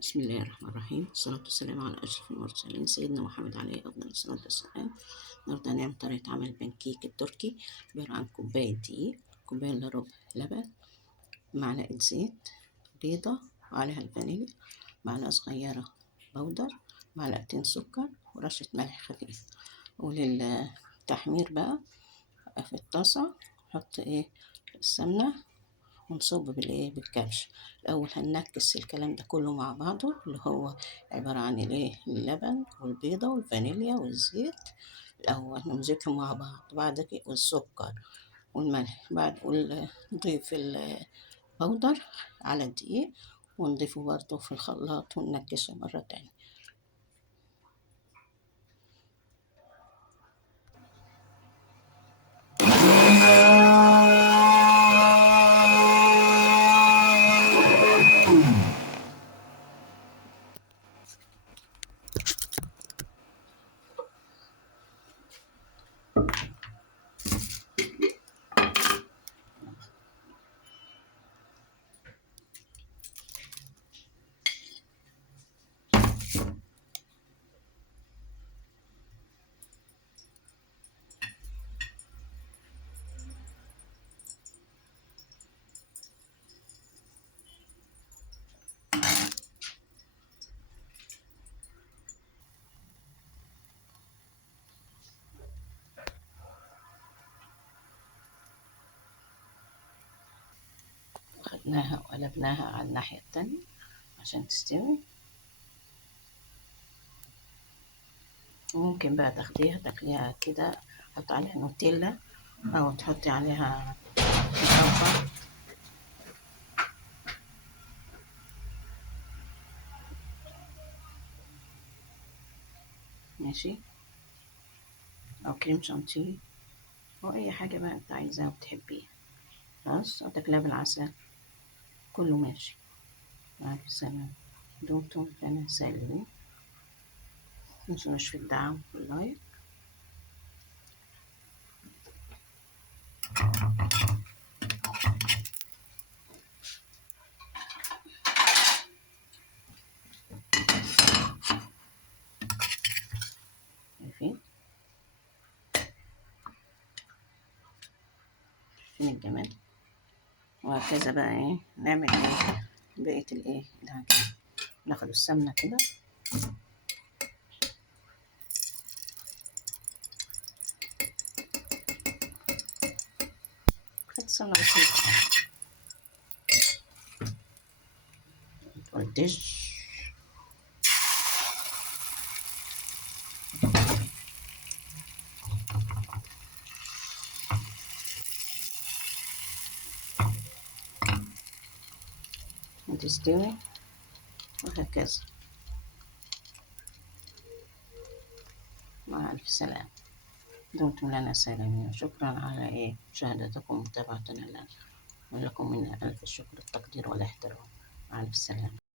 بسم الله الرحمن الرحيم، الصلاة والسلام على أشرف المرسلين سيدنا محمد عليه أفضل الصلاة والسلام. النهاردة هنعمل طريقة عمل البانكيك التركي. عبارة عن كوباية دقيق، كوباية إلا ربع لبن، معلقة زيت، بيضة وعليها الفانيليا، معلقة صغيرة بودر، معلقتين سكر ورشة ملح خفيف. وللتحمير بقى في الطاسة نحط السمنة ونصب بالكبش. الأول هننكس الكلام ده كله مع بعضه، اللي هو عبارة عن اللبن والبيضة والفانيليا والزيت. الأول نمزجهم مع بعض، بعد كده والسكر والملح، نضيف البودر على الدقيق ونضيفه برضه في الخلاط وننكسه مرة تانية. خدناها وقلبناها على الناحية التانية عشان تستوي. ممكن بقى تاكليها كده، تحط عليها نوتيلا أو تحطي عليها مربى. ماشي، أو كريم شانتيه أو أي حاجة بقى أنت عايزاها وبتحبيها. خلاص، أو تاكلها بالعسل، كله ماشي. مع السلامة. دمتم لنا سالمين. متنسوناش في الدعم واللايك. شايفين الجمال. وهكذا بقى نعمل بقية العجينة. ناخد السمنة كده سمنة بسيطة والدش. وتستوي وهكذا. مع ألف سلامة. دمتم لنا سالمين، وشكرا على مشاهدتكم ومتابعتنا لنا، ولكم منا ألف الشكر، التقدير والاحترام. مع ألف سلامة.